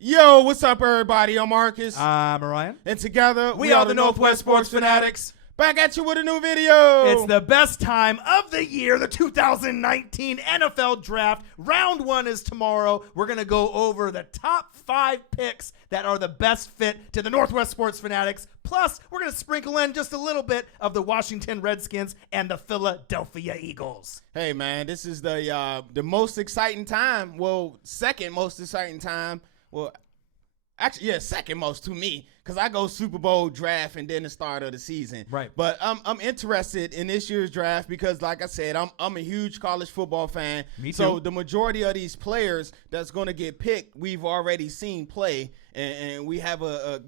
Yo, what's up, everybody? I'm Marcus. I'm Ryan. And together, We are the Northwest Sports Fanatics. Back at you with a new video. It's the best time of the year, the 2019 NFL Draft. Round 1 is tomorrow. We're going to go over the top 5 picks that are the best fit to the Northwest Sports Fanatics. Plus, we're going to sprinkle in just a little bit of the Washington Redskins and the Philadelphia Eagles. Hey, man, this is the most exciting time. Well, second most exciting time. Well, actually, yeah, second most to me, because I go Super Bowl draft and then the start of the season. Right. But I'm interested in this year's draft because, like I said, I'm a huge college football fan. Me too. So the majority of these players that's going to get picked, we've already seen play, and we have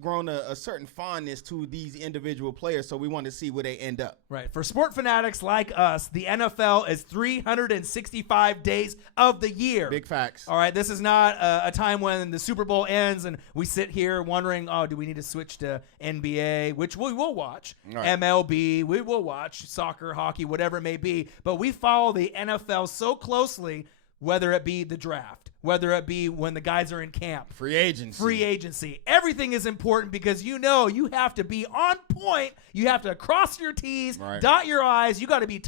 grown a certain fondness to these individual players. So we want to see where they end up. Right. For sport fanatics like us, the NFL is 365 days of the year. Big facts. All right. This is not a time when the Super Bowl ends and we sit here wondering, oh, do we need to switch to NBA, which we will watch, right. MLB, we will watch soccer, hockey, whatever it may be. But we follow the NFL so closely, whether it be the draft, whether it be when the guys are in camp. Free agency. Everything is important because you have to be on point. You have to cross your T's, right. Dot your I's. You got to be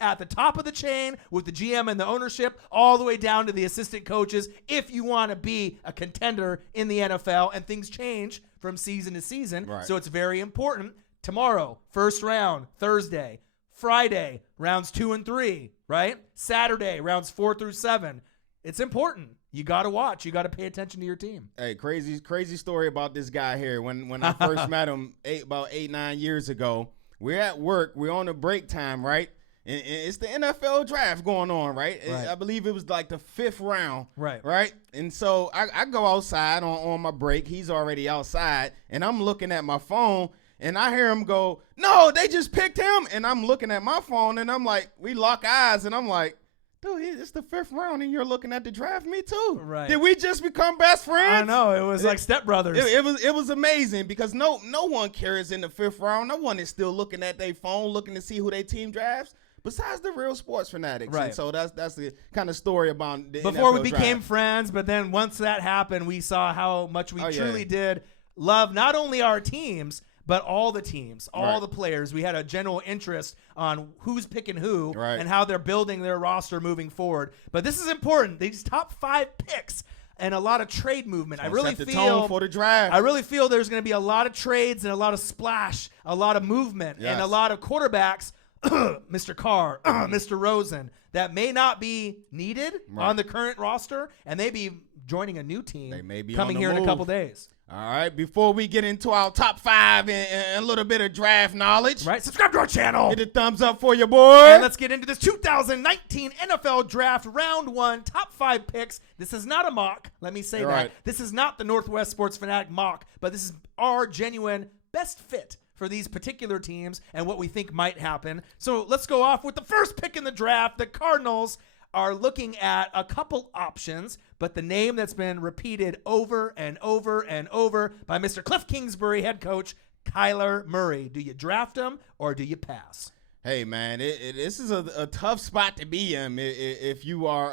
at the top of the chain with the GM and the ownership all the way down to the assistant coaches if you want to be a contender in the NFL, and things change from season to season. Right. So it's very important. Tomorrow, first round, Thursday. Friday, rounds 2 and 3, right? Saturday, rounds 4 through 7. It's important. You got to watch. You got to pay attention to your team. Hey, crazy story about this guy here. When I first met him about 9 years ago, we're at work. We're on a break time, right? And it's the NFL draft going on, right? Right. I believe it was like the 5th round. Right. And so I go outside on my break. He's already outside, and I'm looking at my phone. And I hear him go, no, they just picked him. And I'm looking at my phone, and I'm like, we lock eyes. And I'm like, dude, it's the 5th round, and you're looking at the draft? Me too. Right. Did we just become best friends? I know. It was like stepbrothers. It was amazing because no one cares in the 5th round. No one is still looking at their phone, looking to see who their team drafts, besides the real sports fanatics. Right. And so that's the kind of story about the Before NFL we became draft. friends, but then once that happened, we saw how much we Oh, truly yeah. did love not only our teams, but all the teams, all Right. the players. We had a general interest on who's picking who Right. and how they're building their roster moving forward. But this is important. These top 5 picks and a lot of trade movement. I really set the feel tone for the draft. I really feel there's going to be a lot of trades and a lot of splash, a lot of movement, Yes. and a lot of quarterbacks, Mr. Carr, Mr. Rosen, that may not be needed Right. on the current roster, and they be joining a new team They may be coming on the here in a move. couple days. All right, before we get into our top 5 and a little bit of draft knowledge, Right? Subscribe to our channel. hit a thumbs up for your boy. And let's get into this 2019 NFL Draft Round 1 top 5 picks. This is not a mock. Let me say You're that. right. This is not the Northwest Sports Fanatic mock, but this is our genuine best fit for these particular teams and what we think might happen. So let's go off with the first pick in the draft. The Cardinals are looking at a couple options, but the name that's been repeated over and over and over by Mr. Cliff Kingsbury, head coach, Kyler Murray. Do you draft him or do you pass? Hey man, this is a tough spot to be in if you are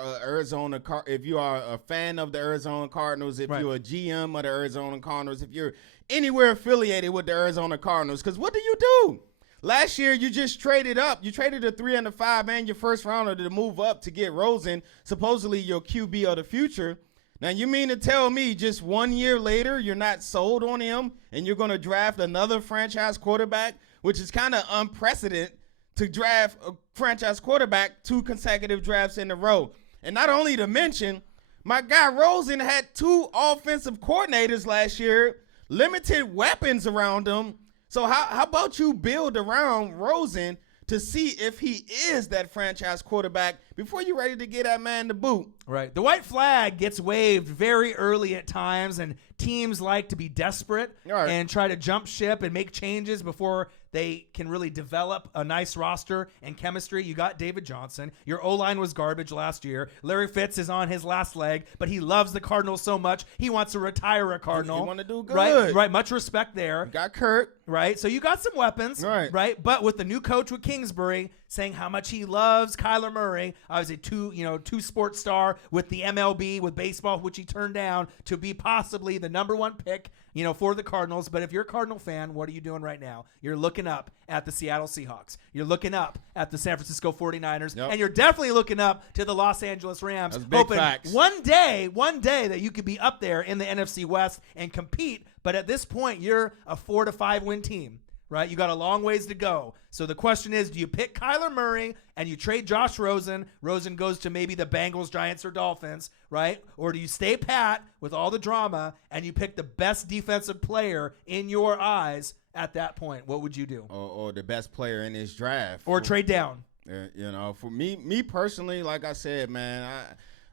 if you are a fan of the Arizona Cardinals, if Right. you're a GM of the Arizona Cardinals, if you're anywhere affiliated with the Arizona Cardinals, because what do? Last year, you just traded up. You traded a 3 and a 5 and your first rounder to move up to get Rosen, supposedly your QB of the future. Now, you mean to tell me just 1 year later, you're not sold on him and you're going to draft another franchise quarterback, which is kind of unprecedented to draft a franchise quarterback 2 consecutive drafts in a row. And not only to mention, my guy Rosen had 2 offensive coordinators last year, limited weapons around him. So how about you build around Rosen to see if he is that franchise quarterback before you're ready to get that man the boot? Right. The white flag gets waved very early at times, and teams like to be desperate Right. and try to jump ship and make changes before they can really develop a nice roster and chemistry. You got David Johnson. Your O-line was garbage last year. Larry Fitz is on his last leg, but he loves the Cardinals so much, he wants to retire a Cardinal. You want to do good. Right. Much respect there. You got Kurt. Right. So you got some weapons. Right. But with the new coach with Kingsbury saying how much he loves Kyler Murray, obviously two sports star with the MLB, with baseball, which he turned down to be possibly the number one pick, for the Cardinals. But if you're a Cardinal fan, what are you doing right now? You're looking up at the Seattle Seahawks. You're looking up at the San Francisco 49ers. Yep. And you're definitely looking up to the Los Angeles Rams. That's big facts. One day that you could be up there in the NFC West and compete. But at this point, you're a 4 to 5 win team. Right? You got a long ways to go. So the question is, do you pick Kyler Murray and you trade Josh Rosen? Rosen goes to maybe the Bengals, Giants, or Dolphins, right? Or do you stay pat with all the drama and you pick the best defensive player in your eyes at that point? What would you do? Or the best player in this draft. Or trade down. For me personally, like I said, man,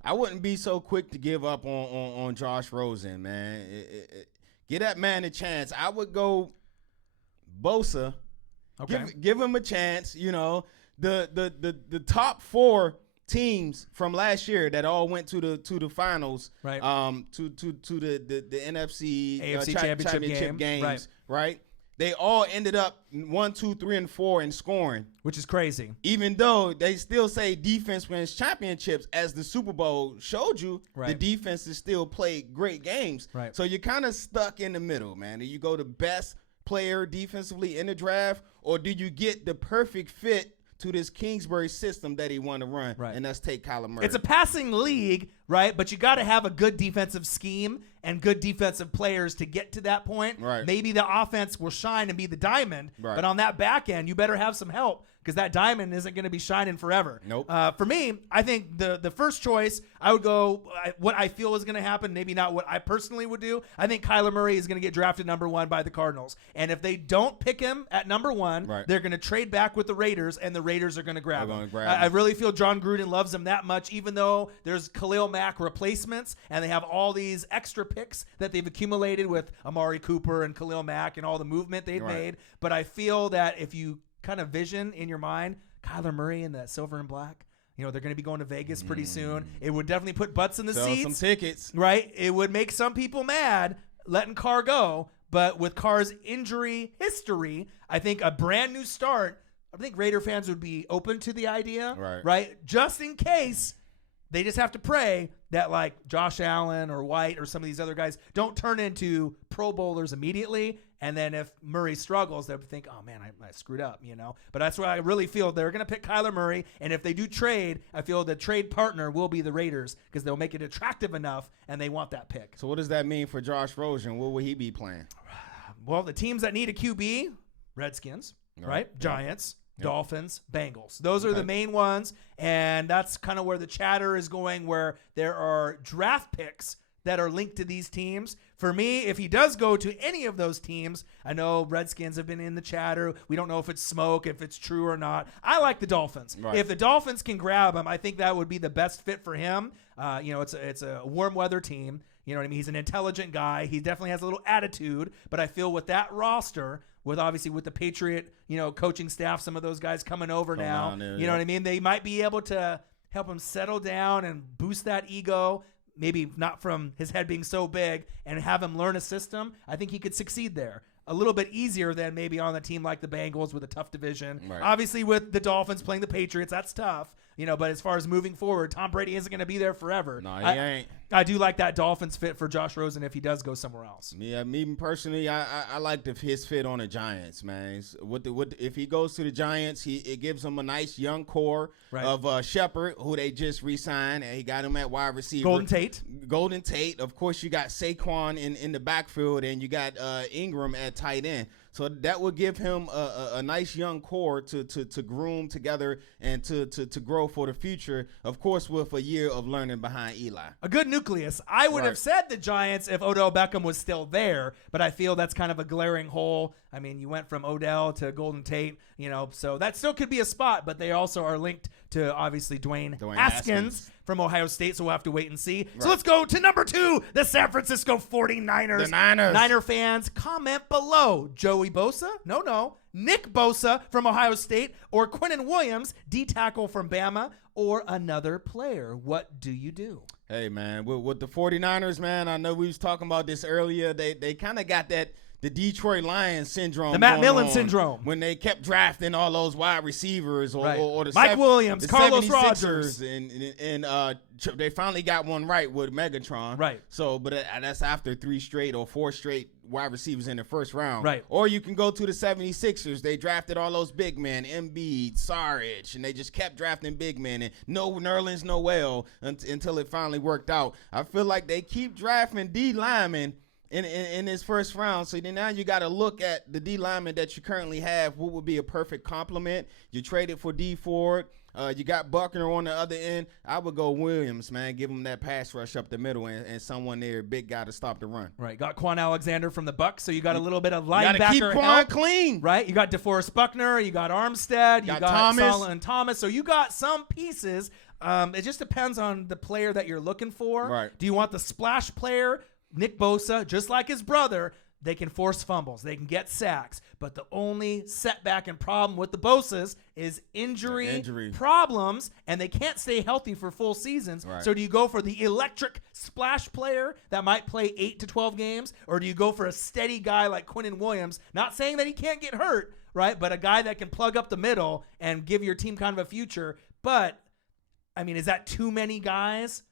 I wouldn't be so quick to give up on Josh Rosen, man. Give that man a chance. I would go Bosa, okay. Give him a chance. The top 4 teams from last year that all went to the finals, right? To the NFC AFC championship games, right? They all ended up 1, 2, 3, and 4 in scoring, which is crazy. Even though they still say defense wins championships, as the Super Bowl showed you, the defenses still played great games. Right. So you're kind of stuck in the middle, man. Do you go the best player defensively in the draft, or do you get the perfect fit to this Kingsbury system that he want to run? Right. And let's take Kyler Murray. It's a passing league, right? But you got to have a good defensive scheme and good defensive players to get to that point. Right. Maybe the offense will shine and be the diamond, but on that back end, you better have some help, because that diamond isn't going to be shining forever. Nope. For me, I think the first choice, I would go what I feel is going to happen, maybe not what I personally would do. I think Kyler Murray is going to get drafted number 1 by the Cardinals. And if they don't pick him at number 1, they're going to trade back with the Raiders, and the Raiders are going to grab him. I really feel John Gruden loves him that much, even though there's Khalil Mack replacements, and they have all these extra picks that they've accumulated with Amari Cooper and Khalil Mack and all the movement they've made. But I feel that if you kind of vision in your mind Kyler Murray in that silver and black, they're going to be going to Vegas pretty soon. It would definitely put butts in the seats. Some tickets. Right? It would make some people mad letting Carr go, but with Carr's injury history, I think a brand new start, I think Raider fans would be open to the idea, right? Just in case. They just have to pray that, like, Josh Allen or White or some of these other guys don't turn into Pro Bowlers immediately. And then if Murray struggles, they'll think, oh, man, I screwed up, But that's why I really feel they're going to pick Kyler Murray. And if they do trade, I feel the trade partner will be the Raiders, because they'll make it attractive enough, and they want that pick. So what does that mean for Josh Rosen? What will he be playing? Well, the teams that need a QB, Redskins, right? Giants. Dolphins, Bengals. Those are the main ones, and that's kind of where the chatter is going, where there are draft picks that are linked to these teams. For me, if he does go to any of those teams, I know Redskins have been in the chatter. We don't know if it's smoke, if it's true or not. I like the Dolphins. If the Dolphins can grab him, I think that would be the best fit for him. It's a warm weather team. You know what I mean? He's an intelligent guy. He definitely has a little attitude, but I feel with that roster, with the Patriot, coaching staff, some of those guys coming over now, you know what I mean? They might be able to help him settle down and boost that ego, maybe not from his head being so big, and have him learn a system. I think he could succeed there. A little bit easier than maybe on a team like the Bengals with a tough division. Obviously, with the Dolphins playing the Patriots, that's tough. But as far as moving forward, Tom Brady isn't going to be there forever. No, he ain't. I do like that Dolphins fit for Josh Rosen if he does go somewhere else. Yeah, me personally, I like his fit on the Giants, man. If he goes to the Giants, it gives him a nice young core of Shepard, who they just re-signed, and he got him at wide receiver. Golden Tate. Of course, you got Saquon in the backfield, and you got Ingram at tight end. So that would give him a nice young core to groom together and to grow for the future, of course, with a year of learning behind Eli. A good nucleus. I would have said the Giants if Odell Beckham was still there, but I feel that's kind of a glaring hole. I mean, you went from Odell to Golden Tate, so that still could be a spot, but they also are linked to obviously Dwayne Haskins from Ohio State, so we'll have to wait and see. Right. So let's go to number 2, the San Francisco 49ers. The Niners. Niner fans, comment below. Joey Bosa? No. Nick Bosa from Ohio State, or Quinnen Williams, D-tackle from Bama, or another player. What do you do? Hey, man, with the 49ers, man, I know we was talking about this earlier. They kind of got the Detroit Lions syndrome. The Matt Millen syndrome. When they kept drafting all those wide receivers or the Mike Williams, the Carlos 76ers, Rogers. And they finally got one right with Megatron. Right. So, but that's after 3 straight or 4 straight wide receivers in the first round. Right. Or you can go to the 76ers. They drafted all those big men, Embiid, Saric, and they just kept drafting big men. And no Nerlens Noel until it finally worked out. I feel like they keep drafting D linemen in this first round. So then now you got to look at the D lineman that you currently have. What would be a perfect complement? You traded for D Ford. You got Buckner on the other end. I would go Williams, man. Give him that pass rush up the middle and someone there, big guy to stop the run. Right. Got Quan Alexander from the Bucs, so you got a little bit of linebacker help. You got to keep Quan clean. Right. You got DeForest Buckner. You got Armstead. You got Thomas. Solomon Thomas. So you got some pieces. It just depends on the player that you're looking for. Right. Do you want the splash player, Nick Bosa, just like his brother? They can force fumbles. They can get sacks. But the only setback and problem with the Bosas is injury problems, and they can't stay healthy for full seasons. Right. So do you go for the electric splash player that might play 8 to 12 games, or do you go for a steady guy like Quinnen Williams? Not saying that he can't get hurt, right? But a guy that can plug up the middle and give your team kind of a future. But, I mean, is that too many guys?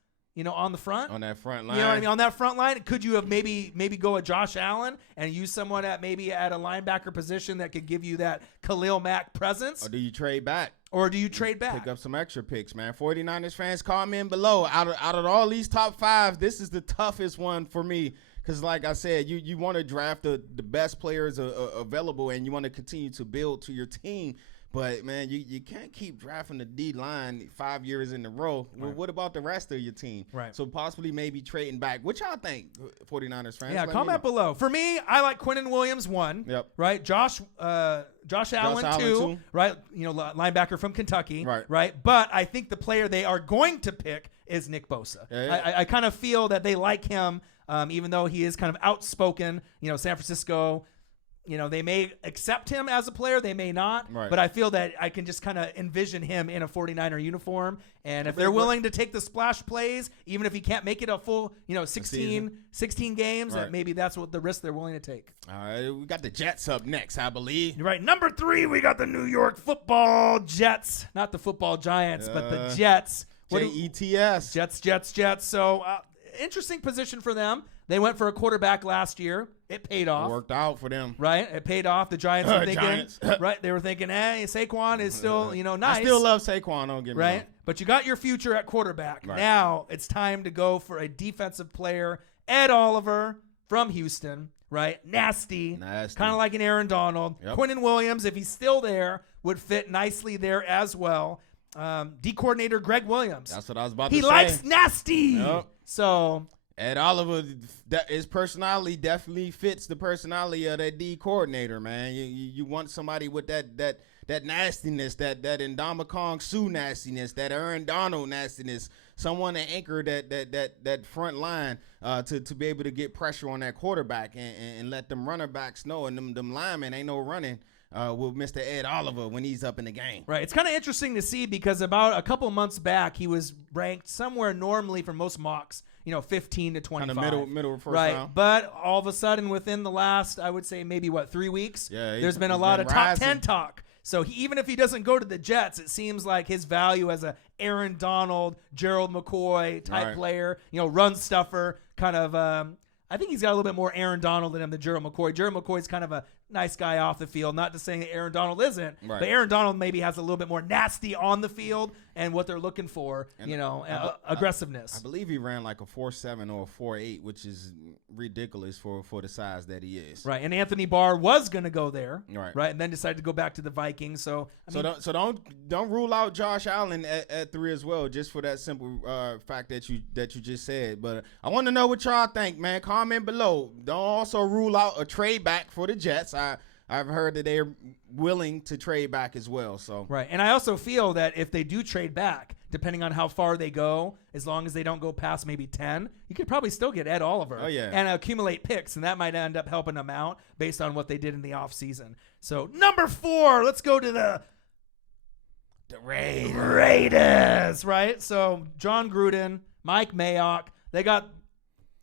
On the front? On that front line. You know what I mean? On that front line, could you have maybe go a Josh Allen and use someone at a linebacker position that could give you that Khalil Mack presence? Or do you trade back? Pick up some extra picks, man. 49ers fans, comment below. Out of all these top 5, this is the toughest one for me. Because like I said, you want to draft the best players available, and you want to continue to build to your team. But, man, you can't keep drafting the D-line 5 years in a row. Right. Well, what about the rest of your team? Right. So possibly maybe trading back. What y'all think, 49ers fans? Yeah, comment below. For me, I like Quinnen Williams 1. Yep. Right? Josh Allen 2. Right? Linebacker from Kentucky. Right? But I think the player they are going to pick is Nick Bosa. Yeah. I kind of feel that they like him, even though he is kind of outspoken. San Francisco, they may accept him as a player, they may not. Right. But I feel that I can just kind of envision him in a 49er uniform. And if they're willing to take the splash plays, even if he can't make it a full, 16 games, that maybe that's what the risk they're willing to take. All right, we got the Jets up next, I believe. You're right. Number 3, we got the New York Football Jets. Not the Football Giants, but the Jets. Jets. Jets. So, interesting position for them. They went for a quarterback last year. It paid off. It worked out for them. Right? It paid off. The Giants were thinking, right? They were thinking, hey, Saquon is still, nice. I still love Saquon, don't get me wrong. But you got your future at quarterback. Right. Now it's time to go for a defensive player. Ed Oliver from Houston, right? Nasty. Kind of like an Aaron Donald. Yep. Quinnen Williams, if he's still there, would fit nicely there as well. D coordinator Greg Williams. That's what I was about to say. He likes nasty. Yep. So Ed Oliver, his personality definitely fits the personality of that D coordinator, man. You want somebody with that nastiness, that Ndamukong Suh nastiness, that Aaron Donald nastiness, someone to anchor that front line to be able to get pressure on that quarterback and let them running backs know, and them linemen ain't no running with Mr. Ed Oliver when he's up in the game. Right. It's kind of interesting to see because about a couple months back, he was ranked somewhere normally for most mocks, 15 to 25. Kind of middle first right. round. But all of a sudden, within the last, I would say maybe 3 weeks, there's been a lot of top 10 talk. So even if he doesn't go to the Jets, it seems like his value as a Aaron Donald, Gerald McCoy type player, run stuffer, kind of. I think he's got a little bit more Aaron Donald in him than Gerald McCoy. Gerald McCoy's kind of a nice guy off the field. Not to say that Aaron Donald isn't, but Aaron Donald maybe has a little bit more nasty on the field and what they're looking for, aggressiveness. I believe he ran like a 4.7 or a 4.8, which is ridiculous for the size that he is. Right, and Anthony Barr was going to go there, right, and then decided to go back to the Vikings. So don't rule out Josh Allen at 3 as well, just for that simple fact that you just said. But I want to know what y'all think, man. Comment below. Don't also rule out a trade back for the Jets. I've heard that they're willing to trade back as well. So Right. And I also feel that if they do trade back, depending on how far they go, as long as they don't go past maybe 10, you could probably still get Ed Oliver and accumulate picks, and that might end up helping them out based on what they did in the offseason. So number 4, let's go to the Raiders, right? So John Gruden, Mike Mayock, they got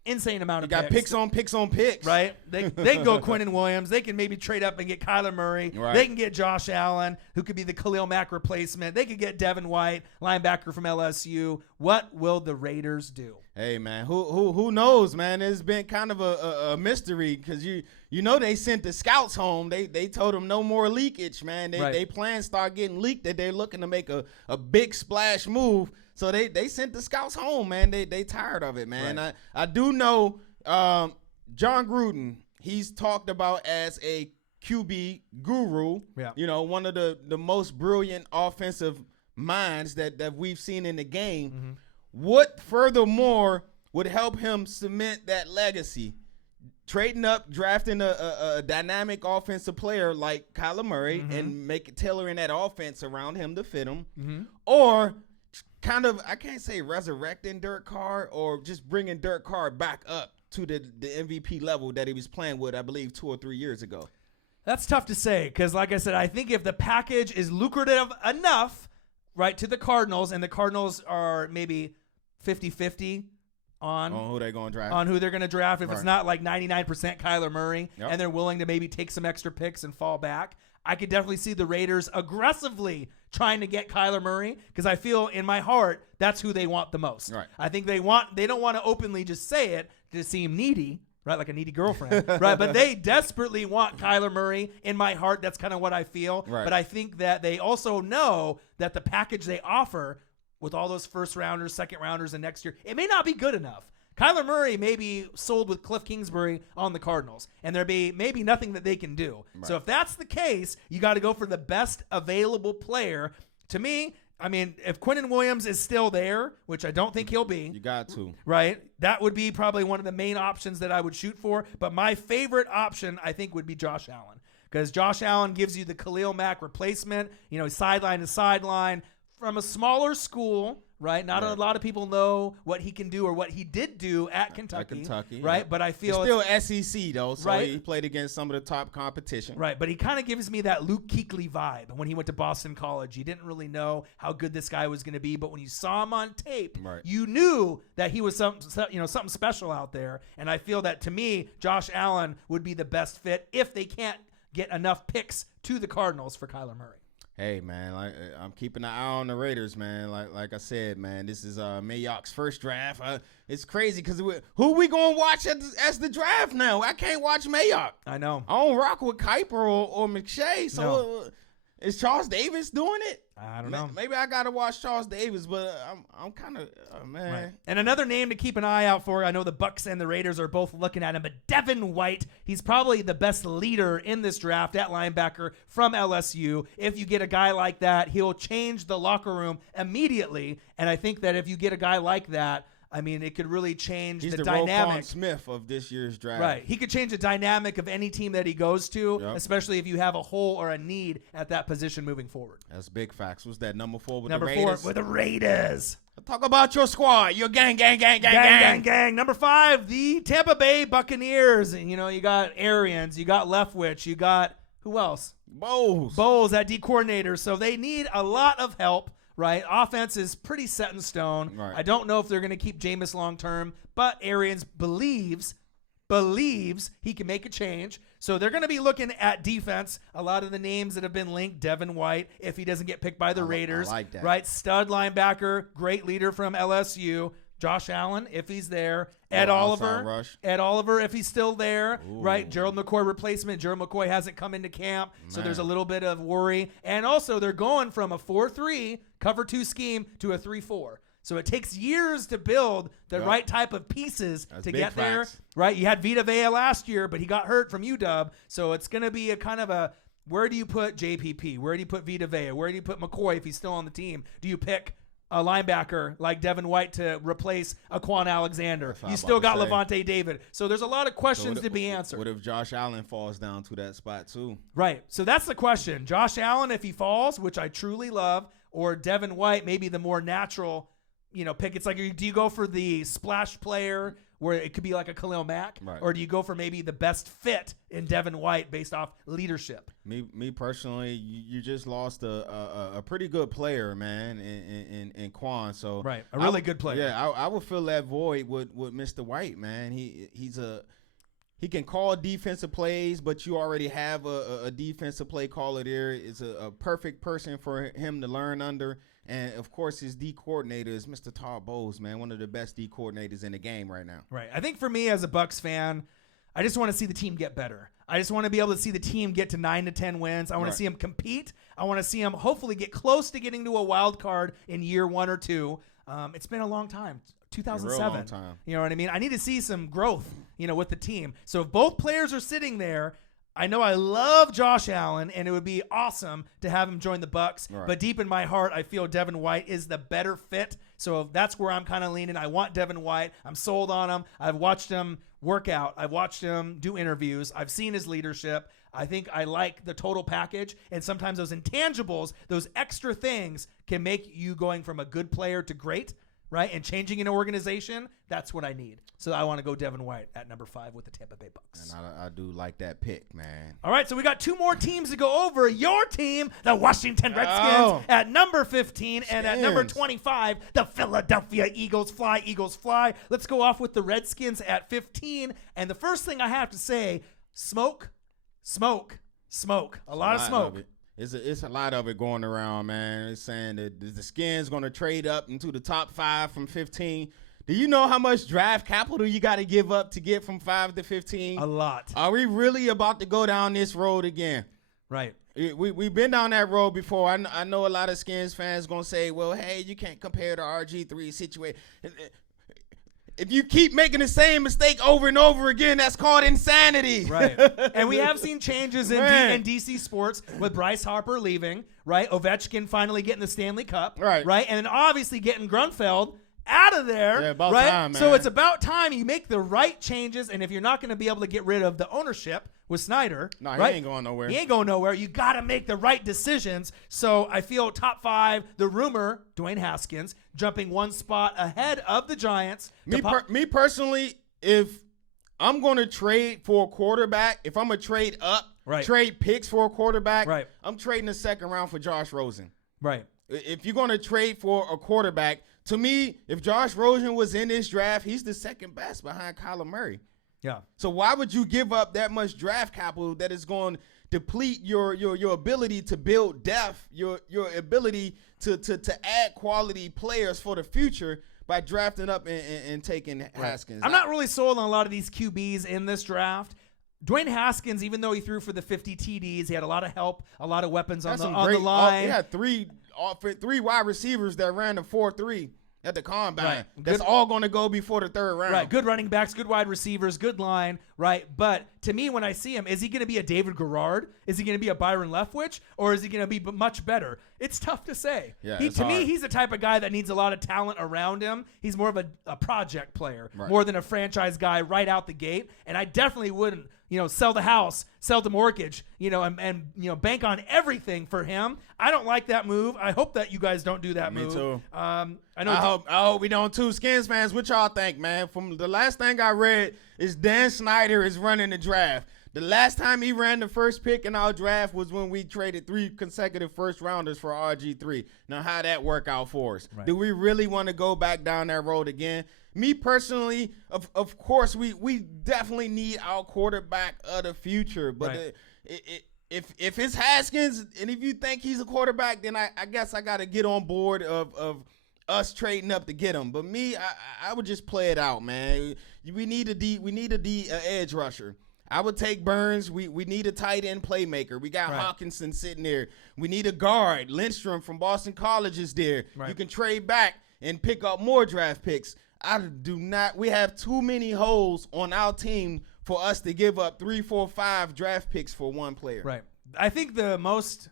insane amount of picks. You got picks on picks. Right? They can go Quinnen Williams. They can maybe trade up and get Kyler Murray. Right. They can get Josh Allen, who could be the Khalil Mack replacement. They could get Devin White, linebacker from LSU. What will the Raiders do? Hey, man, who knows, man? It's been kind of a mystery because you know they sent the scouts home. They told them no more leakage, man. They plans start getting leaked that they're looking to make a big splash move. So they sent the scouts home, man. They tired of it, man. Right. I do know John Gruden, he's talked about as a QB guru. Yeah. You know, one of the most brilliant offensive minds that we've seen in the game. Mm-hmm. What furthermore would help him cement that legacy? Trading up, drafting a dynamic offensive player like Kyler Murray and tailoring that offense around him to fit him. Mm-hmm. Or kind of, I can't say resurrecting Derek Carr, or just bringing Derek Carr back up to the MVP level that he was playing with, I believe, 2 or 3 years ago. That's tough to say because, like I said, I think if the package is lucrative enough, right, to the Cardinals, and the Cardinals are maybe 50-50 on who they're going to draft. On who they're going to draft. If Right. it's not like 99% Kyler Murray, Yep. and they're willing to maybe take some extra picks and fall back, I could definitely see the Raiders aggressively trying to get Kyler Murray because I feel in my heart that's who they want the most. Right. I think they don't want to openly just say it to seem needy, right, like a needy girlfriend, right? But they desperately want Kyler Murray. In my heart, that's kind of what I feel. Right. But I think that they also know that the package they offer with all those first rounders, second rounders, and next year, it may not be good enough. Kyler Murray may be sold with Cliff Kingsbury on the Cardinals, and there be maybe nothing that they can do. Right. So if that's the case, you got to go for the best available player. To me, I mean, if Quinnen Williams is still there, which I don't think he'll be. You got to. Right? That would be probably one of the main options that I would shoot for. But my favorite option, I think, would be Josh Allen. Because Josh Allen gives you the Khalil Mack replacement, sideline to sideline from a smaller school, right? Not a lot of people know what he can do or what he did do at Kentucky. Right? Yeah. But I feel it's still SEC, though, so he played against some of the top competition. Right, but he kind of gives me that Luke Kuechly vibe when he went to Boston College. You didn't really know how good this guy was going to be, but when you saw him on tape, you knew that he was something special out there. And I feel that, to me, Josh Allen would be the best fit if they can't get enough picks to the Cardinals for Kyler Murray. Hey, man, I'm keeping an eye on the Raiders, man. Like I said, man, this is Mayock's first draft. It's crazy because who we going to watch as the draft now? I can't watch Mayock. I know. I don't rock with Kuiper or McShay. So No. Is Charles Davis doing it? I don't know. Maybe I got to watch Charles Davis, but I'm kind of, man. Right. And another name to keep an eye out for, I know the Bucks and the Raiders are both looking at him, but Devin White, he's probably the best leader in this draft at linebacker from LSU. If you get a guy like that, he'll change the locker room immediately. And I think that if you get a guy like that, I mean, it could really change He's the the dynamic. Roquan Smith of this year's draft. Right. He could change the dynamic of any team that he goes to, Yep. especially if you have a hole or a need at that position moving forward. That's big facts. What's that, number 4 with Number the 4 Raiders? with the Raiders. Talk about your squad. Your gang. Gang. Number 5, the Tampa Bay Buccaneers. And, you got Arians, you got Leftwich, you got who else? Bowles at D coordinator. So they need a lot of help. Right, offense is pretty set in stone. Right. I don't know if they're going to keep Jameis long term, but Arians believes he can make a change. So they're going to be looking at defense. A lot of the names that have been linked: Devin White, if he doesn't get picked by the Raiders, I like that. Right, stud linebacker, great leader from LSU. Josh Allen, if he's there. Ed Oliver, if he's still there. Ooh. Right, Gerald McCoy replacement. Gerald McCoy hasn't come into camp, so there's a little bit of worry. And also, they're going from a 4-3 cover 2 scheme to a 3-4. So it takes years to build the right type of pieces to get there. Right, you had Vita Vea last year, but he got hurt from UW. So it's going to be a kind of a, where do you put JPP? Where do you put Vita Vea? Where do you put McCoy if he's still on the team? Do you pick a linebacker like Devin White to replace Quan Alexander. That's what I You was still about got to say. Levante David. So there's a lot of questions to be answered. What if Josh Allen falls down to that spot too? Right. So that's the question. Josh Allen, if he falls, which I truly love, or Devin White, maybe the more natural, pick. It's like, do you go for the splash player where it could be like a Khalil Mack, Right. or do you go for maybe the best fit in Devin White based off leadership? Me personally, you just lost a pretty good player, man, in Quan. So Right. A really good player. Yeah, I would fill that void with Mr. White, man. He can call defensive plays, but you already have a defensive play caller there. It's a perfect person for him to learn under. And, of course, his D coordinator is Mr. Todd Bowles, man, one of the best D coordinators in the game right now. Right. I think for me as a Bucks fan, I just want to see the team get better. I just want to be able to see the team get to 9 to 10 wins. I want Right. to see them compete. I want to see them hopefully get close to getting to a wild card in year 1 or 2. It's been a long time. 2007. A real long time. You know what I mean? I need to see some growth, with the team. So if both players are sitting there, I know I love Josh Allen, and it would be awesome to have him join the Bucks. Right. But deep in my heart, I feel Devin White is the better fit. So that's where I'm kind of leaning. I want Devin White. I'm sold on him. I've watched him work out. I've watched him do interviews. I've seen his leadership. I think I like the total package. And sometimes those intangibles, those extra things, can make you going from a good player to great, right? And changing an organization, that's what I need. So I want to go Devin White at number 5 with the Tampa Bay Bucks. And I do like that pick, man. All right, so we got 2 more teams to go over. Your team, the Washington Redskins, at number 15, and at number 25, the Philadelphia Eagles. Fly, Eagles, fly. Let's go off with the Redskins at 15. And the first thing I have to say, smoke, smoke, smoke. A lot of smoke. It's a lot of it going around, man. It's saying that the Skins going to trade up into the top 5 from 15. Do you know how much draft capital you got to give up to get from 5 to 15? A lot. Are we really about to go down this road again? Right. We've been down that road before. I know a lot of Skins fans going to say, well, hey, you can't compare the RG3 situation. If you keep making the same mistake over and over again, that's called insanity. Right. And we have seen changes in DC sports with Bryce Harper leaving, right? Ovechkin finally getting the Stanley Cup. Right. Right. And then obviously getting Grunfeld out of there. Yeah, about right? time, man. So it's about time you make the right changes. And if you're not going to be able to get rid of the ownership with Snyder, No, right? he ain't going nowhere. He ain't going nowhere. You got to make the right decisions. So I feel top 5, the rumor, Dwayne Haskins, jumping 1 spot ahead of the Giants. Me personally, if I'm going to trade for a quarterback, if I'm going to trade up, Right. trade picks for a quarterback, Right. I'm trading the second round for Josh Rosen. Right. If you're going to trade for a quarterback, to me, if Josh Rosen was in this draft, he's the second best behind Kyler Murray. Yeah. So why would you give up that much draft capital that is going to deplete your ability to build depth, your ability to add quality players for the future by drafting up and taking Haskins? I'm not really sold on a lot of these QBs in this draft. Dwayne Haskins, even though he threw for the 50 TDs, he had a lot of help, a lot of weapons on the line. He had three wide receivers that ran the 4-3 at the combine. Right. That's all going to go before the third round. Right, good running backs, good wide receivers, good line, right? But to me, when I see him, is he going to be a David Garrard? Is he going to be a Byron Leftwich? Or is he going to be much better? It's tough to say. Yeah, To me, he's the type of guy that needs a lot of talent around him. He's more of a project player, Right. more than a franchise guy right out the gate. And I definitely wouldn't, sell the house, sell the mortgage, and bank on everything for him. I don't like that move. I hope that you guys don't do that Me move. too. I hope we don't too. Skins fans, what y'all think, man? From the last thing I read is Dan Snyder is running the draft. The last time he ran the first pick in our draft was when we traded 3 consecutive first rounders for RG3. Now, how'd that work out for us? Right. Do we really want to go back down that road again? Me personally, of course, we definitely need our quarterback of the future. But Right. If it's Haskins, and if you think he's a quarterback, then I guess I got to get on board of us trading up to get him. But me, I would just play it out, man. We need a edge rusher. I would take Burns. We need a tight end playmaker. We got Right. Hawkinson sitting there. We need a guard. Lindstrom from Boston College is there. Right. You can trade back and pick up more draft picks. We have too many holes on our team for us to give up 3, 4, 5 draft picks for one player. Right. I think the most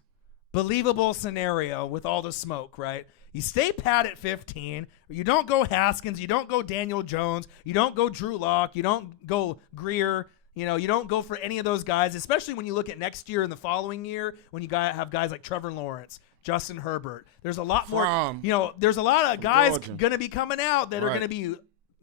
believable scenario with all the smoke, right, You stay pat at 15. You don't go Haskins. You don't go Daniel Jones. You don't go Drew Lock. You don't go Greer. You don't go for any of those guys, especially when you look at next year and the following year when you have guys like Trevor Lawrence, Justin Herbert. There's a lot more. There's a lot of guys going to be coming out that are going to be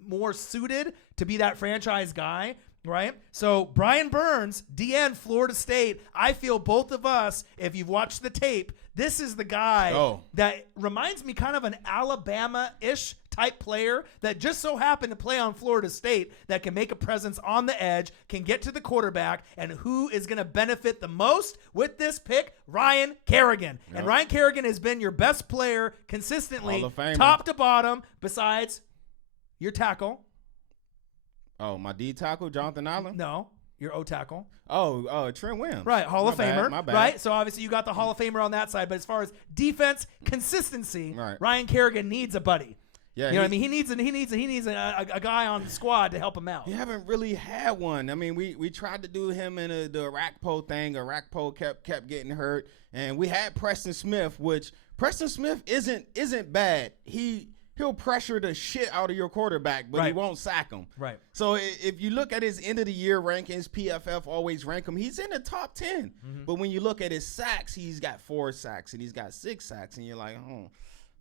more suited to be that franchise guy. Right? So Brian Burns, DN, Florida State, I feel both of us, if you've watched the tape, this is the guy that reminds me kind of an Alabama-ish type player that just so happened to play on Florida State, that can make a presence on the edge, can get to the quarterback, and who is going to benefit the most with this pick? Ryan Kerrigan. Yep. And Ryan Kerrigan has been your best player consistently, top to bottom, besides your tackle. Oh, my D tackle, Jonathan Allen? No, your O tackle. Oh, Trent Williams. Right, Hall of Famer. My bad. Right, so obviously you got the Hall of Famer on that side, but as far as defense consistency, Ryan Kerrigan needs a buddy. Yeah, what I mean? He needs a guy on the squad to help him out. You haven't really had one. I mean, we tried to do him in the Arakpo thing. Arakpo kept getting hurt, and we had Preston Smith, which Preston Smith isn't bad. He'll pressure the shit out of your quarterback, but he won't sack him. Right. So if you look at his end of the year rankings, PFF always rank him. He's in the top 10. Mm-hmm. But when you look at his sacks, he's got 4 sacks and he's got 6 sacks, and you're like,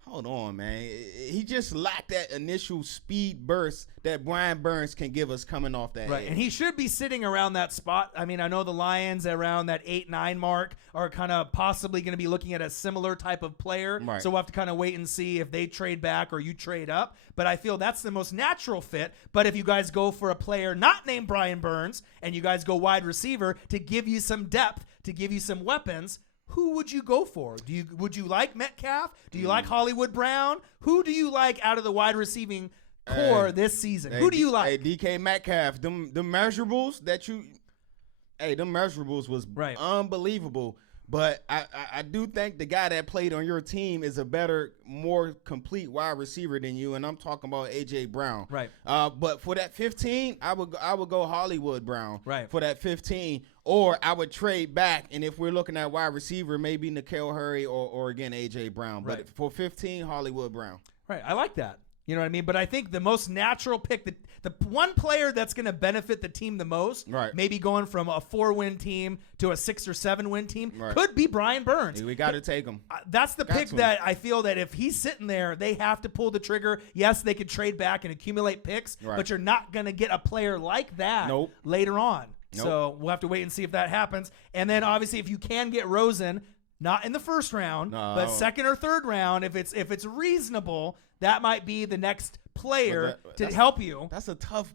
hold on, man. He just lacked that initial speed burst that Brian Burns can give us coming off that edge. And he should be sitting around that spot. I mean, I know the Lions around that 8-9 mark are kind of possibly going to be looking at a similar type of player. Right. So we'll have to kind of wait and see if they trade back or you trade up. But I feel that's the most natural fit. But if you guys go for a player not named Brian Burns and you guys go wide receiver to give you some depth, to give you some weapons, who would you go for? Would you like Metcalf? Do you like Hollywood Brown? Who do you like out of the wide receiving core this season? Who do you like? Hey, DK Metcalf, them measurables them measurables was unbelievable. But I do think the guy that played on your team is a better, more complete wide receiver than you, and I'm talking about A.J. Brown. Right. But for that 15, I would go Hollywood Brown. Right. For that 15, or I would trade back, and if we're looking at wide receiver, maybe N'Keal Harry or again A.J. Brown. But for 15, Hollywood Brown. Right. I like that. You know what I mean? But I think the most natural pick, the one player that's going to benefit the team the most, maybe going from a 4-win team to a 6 or 7-win team, could be Brian Burns. We got to take him. That's the pick that I feel that if he's sitting there, they have to pull the trigger. Yes, they could trade back and accumulate picks, but you're not going to get a player like that later on. So we'll have to wait and see if that happens. And then obviously if you can get Rosen, not in the first round, but second or third round, if it's reasonable, that might be the next player to help you. That's a tough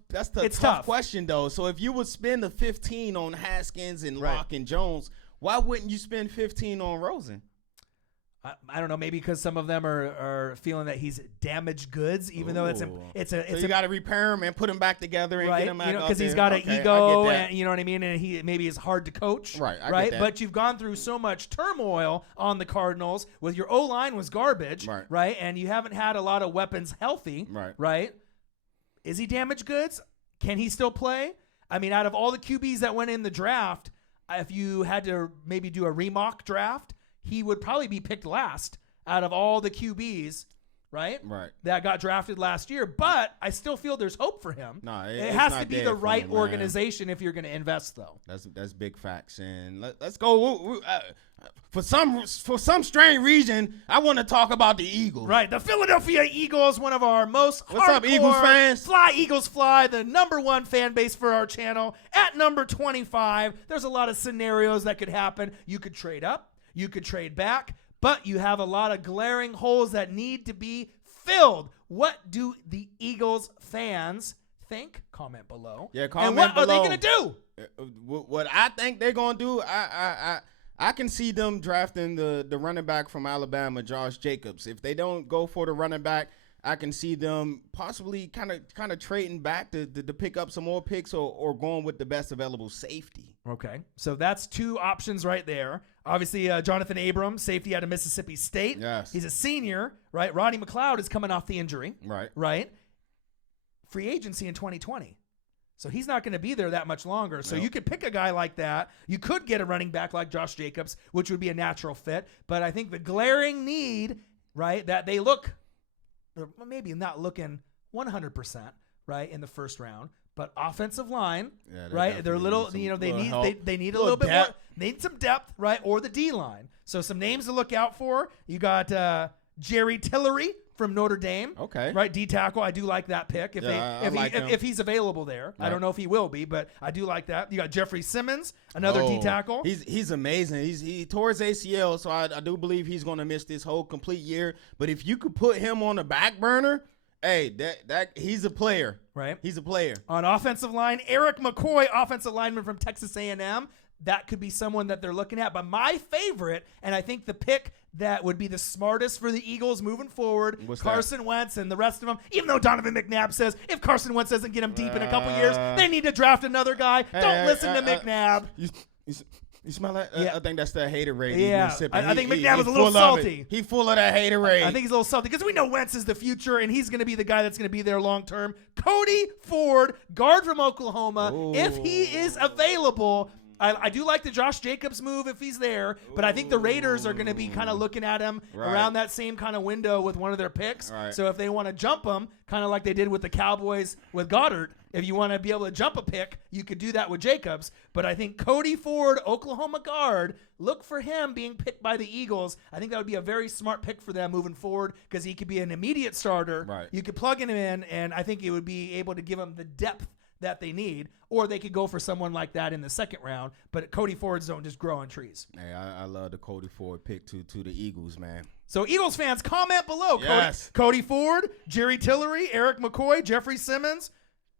question though. So if you would spend the 15 on Haskins and Locke and Jones, why wouldn't you spend 15 on Rosen? I don't know. Maybe because some of them are feeling that he's damaged goods, even though so you got to repair him and put him back together and get him back because he's got an ego, and you know what I mean. And he maybe is hard to coach, right? But you've gone through so much turmoil on the Cardinals with your O line was garbage, right? And you haven't had a lot of weapons healthy, right? Is he damaged goods? Can he still play? I mean, out of all the QBs that went in the draft, if you had to maybe do a remock draft, he would probably be picked last out of all the QBs, right? That got drafted last year. But I still feel there's hope for him. No, it has to be the right organization if you're going to invest, though. That's big facts. And let's go. For some strange reason, I want to talk about the Eagles. Right, the Philadelphia Eagles, one of our most What's up, Eagles fans? Fly Eagles Fly, the #1 fan base for our channel. At number 25, there's a lot of scenarios that could happen. You could trade up. You could trade back, but you have a lot of glaring holes that need to be filled. What do the Eagles fans think? Comment below. Yeah, comment below. And what below. are they going to do? What I think they're going to do, I can see them drafting the running back from Alabama, Josh Jacobs. If they don't go for the running back, I can see them possibly kind of trading back to pick up some more picks or going with the best available safety. Okay, so that's 2 options right there. Obviously, Jonathan Abrams, safety out of Mississippi State. Yes. He's a senior, right? Rodney McLeod is coming off the injury. Right? Free agency in 2020. So he's not going to be there that much longer. So you could pick a guy like that. You could get a running back like Josh Jacobs, which would be a natural fit. But I think the glaring need right? That they look, or maybe not looking 100%, right, in the first round. But offensive line, right? They're little, they need a little bit more, need some depth, right? Or the D line. So some names to look out for. You got Jerry Tillery from Notre Dame. Okay. Right, D tackle. I do like that pick. If he's available there. Right. I don't know if he will be, but I do like that. You got Jeffrey Simmons, another D tackle. He's amazing. He tore his ACL, so I do believe he's going to miss this whole complete year. But if you could put him on the back burner, hey, that he's a player. Right. He's a player. On offensive line, Eric McCoy, offensive lineman from Texas A&M. That could be someone that they're looking at. But my favorite, and I think the pick that would be the smartest for the Eagles moving forward, Carson Wentz and the rest of them, even though Donovan McNabb says if Carson Wentz doesn't get him deep in a couple years, they need to draft another guy. Don't listen to McNabb. You smell that? Yeah. I think that's the haterade. Yeah, I think McNabb was a little salty. He's full of that haterade. I think he's a little salty because we know Wentz is the future, and he's going to be the guy that's going to be there long term. Cody Ford, guard from Oklahoma, if he is available. I do like the Josh Jacobs move if he's there, but I think the Raiders are going to be kind of looking at him around that same kind of window with one of their picks. Right. So if they want to jump him, kind of like they did with the Cowboys with Goddard, if you want to be able to jump a pick, you could do that with Jacobs. But I think Cody Ford, Oklahoma guard, look for him being picked by the Eagles. I think that would be a very smart pick for them moving forward because he could be an immediate starter. Right. You could plug him in, and I think it would be able to give him the depth that they need, or they could go for someone like that in the second round. But Cody Fords don't just grow on trees. Hey, I love the Cody Ford pick to the Eagles, man. So Eagles fans, comment below. Yes. Cody Ford, Jerry Tillery, Eric McCoy, Jeffrey Simmons,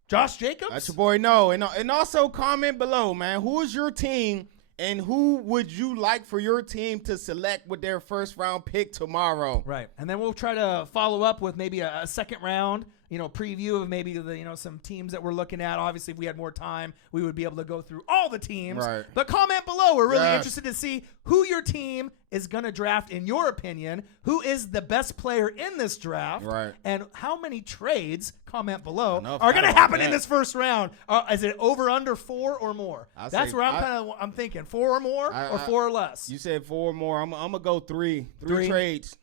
Josh Jacobs. That's your boy No. And also comment below, man. Who is your team and who would you like for your team to select with their first round pick tomorrow? Right. And then we'll try to follow up with maybe a second round, preview of maybe some teams that we're looking at. Obviously, if we had more time, we would be able to go through all the teams. Right. But comment below. We're really interested to see who your team is going to draft, in your opinion, who is the best player in this draft, right? And how many trades, comment below, are going to happen in this first round. Is it over, under 4 or more? That's where I'm thinking. 4 or more or 4 or less? You said 4 or more. I'm going to go 3. 3 trades.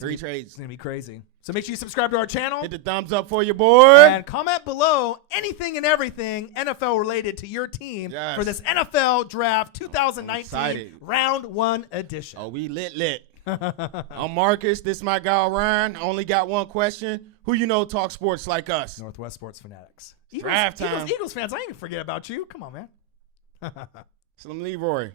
3 trades. It's going to be crazy. So make sure you subscribe to our channel. Hit the thumbs up for your boy. And comment below anything and everything NFL related to your team for this NFL Draft 2019 Round 1 edition. Oh, we lit. I'm Marcus. This is my guy, Ryan. I only got one question. Who you know talk sports like us? Northwest Sports Fanatics. Draft time. Eagles fans, I ain't gonna forget about you. Come on, man. Slim Leroy.